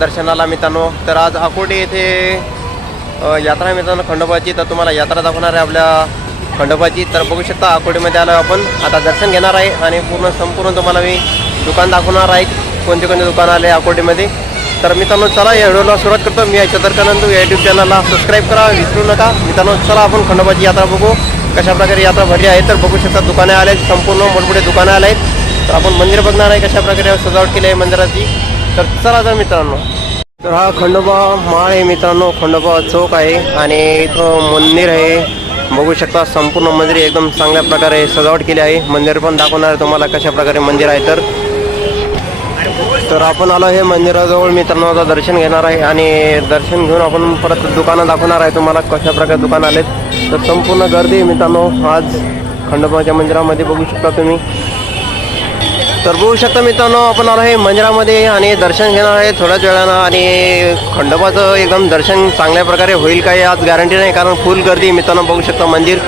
दर्शनाला मित्रांनो तर आज अकोटे येथे यात्रा मित्रांनो खंडोबाची तर तुम्हाला यात्रा दाखवणार आहे आपल्या खंडोबाची. तर बघू शकता अकोटेमध्ये आलो आपण. आता दर्शन घेणार आहे आणि पूर्ण संपूर्ण तुम्हाला मी दुकान दाखवणार आहे. कोणते कोणते दुकान आले अकोटेमध्ये. तर मित्रांनो चला या व्हिडिओला सुरुवात करतो. मी आहे चंद्रकानंद या यूट्यूब चॅनलला सबस्क्राईब करा. विसरू नका. मित्रांनो चला आपण खंडोबाची यात्रा बघू. कशा प्रकारे यात्रा भरली आहे तर बघू शकता दुकाने आले आहेत संपूर्ण मोठमोठे दुकानं आले आहेत. तर आपण मंदिर बघणार आहे कशा प्रकारे सजावट केली आहे मंदिराची. तर चला तर मित्रांनो. तर हा खंडोबा माळ आहे मित्रांनो. खंडोबा चौक आहे आणि इथं मंदिर आहे. बघू शकता संपूर्ण मंदिर एकदम चांगल्या प्रकारे सजावट केली आहे. मंदिर पण दाखवणार आहे तुम्हाला कशा प्रकारे मंदिर आहे तर. तर आपण आलो हे मंदिराजवळ. मित्रांनो आता दर्शन घेणार आहे आणि दर्शन घेऊन आपण परत दुकानं दाखवणार आहे. तुम्हाला कशा प्रकारे दुकान आलेत. तर संपूर्ण गर्दी मित्रांनो. आज खंडोबाच्या मंदिरामध्ये बघू शकता तुम्ही. तर बघू शकता मित्रांनो आपण आलो आहे मंदिरामध्ये आणि दर्शन घेणार आहे थोड्याच वेळानं. आणि खंडोबाचं एकदम दर्शन चांगल्या प्रकारे होईल काय आज गॅरंटी नाही. कारण फुल गर्दी मित्रांनो. बघू शकता मंदिर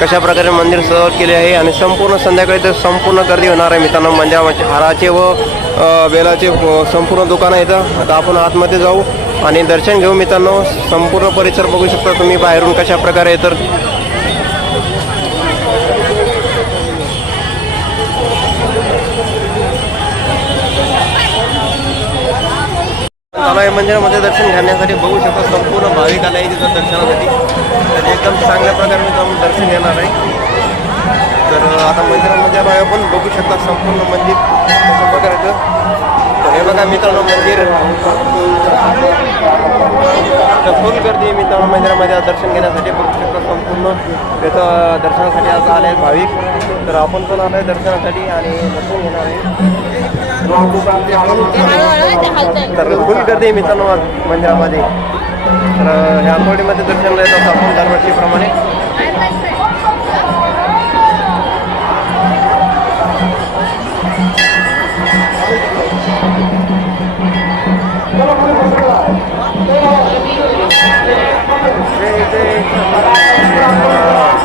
कशा प्रकारे मंदिर सजावट केले आहे. आणि संपूर्ण संध्याकाळी तर संपूर्ण गर्दी होणार आहे मित्रांनो. मंदिरामध्ये हाराचे व बेलाचे संपूर्ण संपूर्ण आहे इथं. आता आपण आतमध्ये जाऊ आणि दर्शन घेऊ मित्रांनो. संपूर्ण परिसर बघू शकता तुम्ही बाहेरून कशा प्रकारे तर. आलाय मंदिरामध्ये दर्शन घेण्यासाठी बघू शकता संपूर्ण भाविक आले आहे तिथं दर्शनासाठी. तर एकदम चांगल्या प्रकारे मी जाऊन दर्शन घेणार आहे. तर आता मंदिरामध्ये आपण बघू शकता संपूर्ण मंदिर कसं प्रकारे हे बघा मित्रांनो मंदिर. तर फुल गर्दी मित्रांनो मंदिरामध्ये दर्शन घेण्यासाठी बघू शकता संपूर्ण तिथं दर्शनासाठी आज आले आहेत भाविक. तर आपण पण आलो आहे दर्शनासाठी आणि दर्शन घेणार आहे. तर फुल गर्दी मित्रांनो मंदिरामध्ये तर ह्या आठवडीमध्ये दर्शन येतात आपण दरवर्षीप्रमाणे.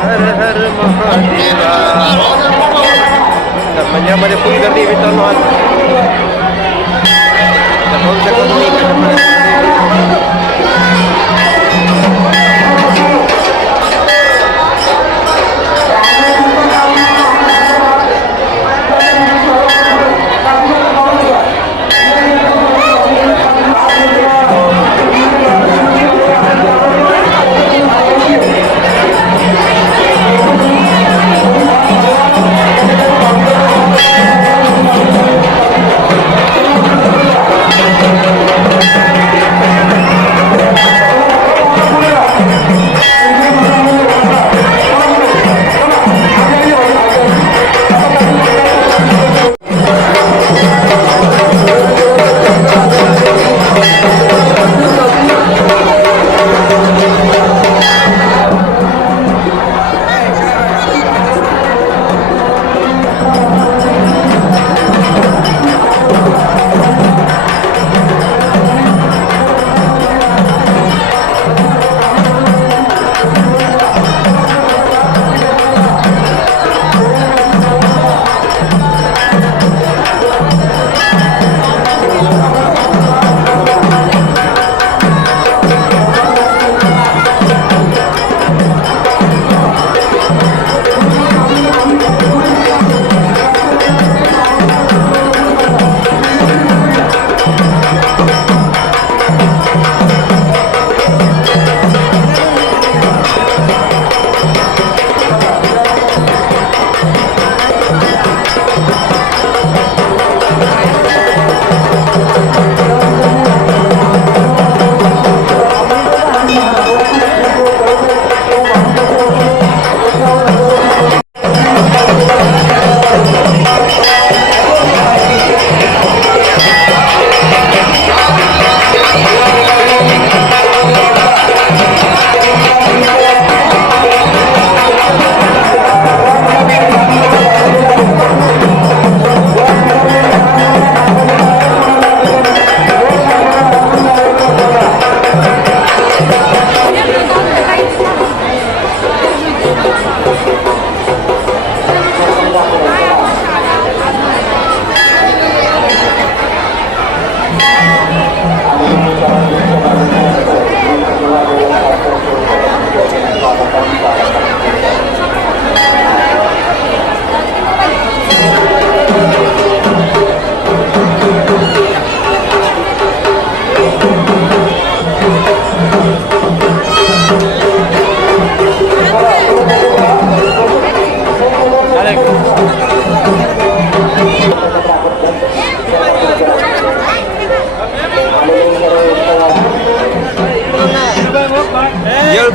हर हर महादेवा. तर मंदिरामध्ये फुल गर्दी मित्रांनो. आज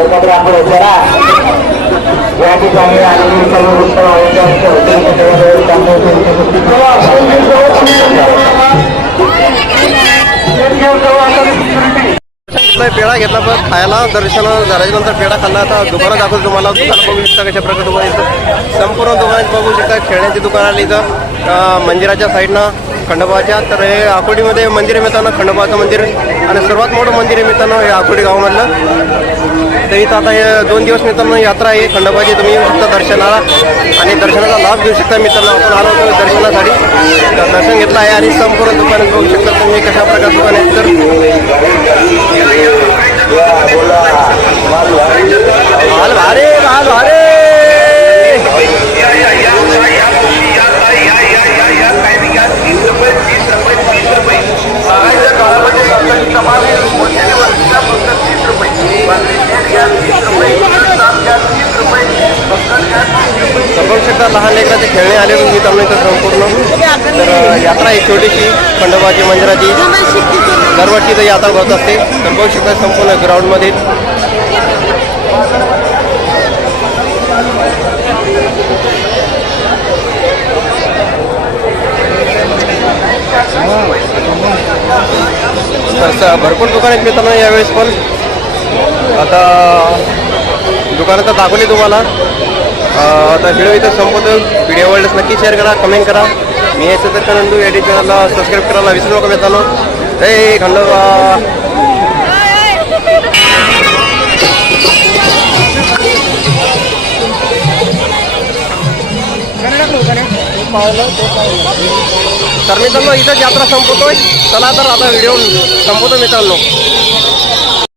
एकत्र आपण येळकोट या ठिकाणी आलेली सर्व उत्तर पेढा घेतला पण खायला दर्शन झाल्यानंतर पेढा खाल्ला. आता दुकानं दाखवतो तुम्हाला. दुकान बघू शकता कशा प्रकारे दुकान इथं. संपूर्ण दुकानात बघू शकता. खेळण्याची दुकान आली इथं मंदिराच्या साईडनं खंडोबाच्या तर हे आकोडीमध्ये मंदिर मिळताना खंडोबाचं मंदिर. आणि सर्वात मोठं मंदिर मिळताना हे आकोडी गावामधलं. तर इथं आता हे दोन दिवस मिळताना यात्रा आहे खंडोबाची तुम्ही येऊ शकता दर्शनाला आणि दर्शनाचा लाभ घेऊ शकता मित्रांनो. आपण आलो होतो दर्शनासाठी. तर दर्शन घेतलं आहे आणि संपूर्ण दुकानात बघू शकता तुम्ही कशा प्रकारे दुकान आहे. तर माल भारे भारे. तर बघू शकता लहान लेकराचे खेळणे आले मी आम्ही इथं संपूर्ण तर यात्रा एक छोटीशी खंडोबाची मंदिराची. दरवर्षी तर यात्रा भरत असते. तर बघू शकता संपूर्ण ग्राउंडमध्ये तसं भरपूर दुकान आहेत मित्रांनो यावेळेस पण. आता दुकानं तर दाखवली तुम्हाला. आता व्हिडिओ इथं संपवतो व्हिडिओ आवडल्यास नक्की शेअर करा कमेंट करा. मी याचं तर नंदू या चॅनलला सबस्क्राईब करायला विसरू नका मित्रांनो. हे खंडोबा. तर मित्रांनो इथं यात्रा संपवतोय. चला तर आता व्हिडिओ संपवतो मित्रांनो.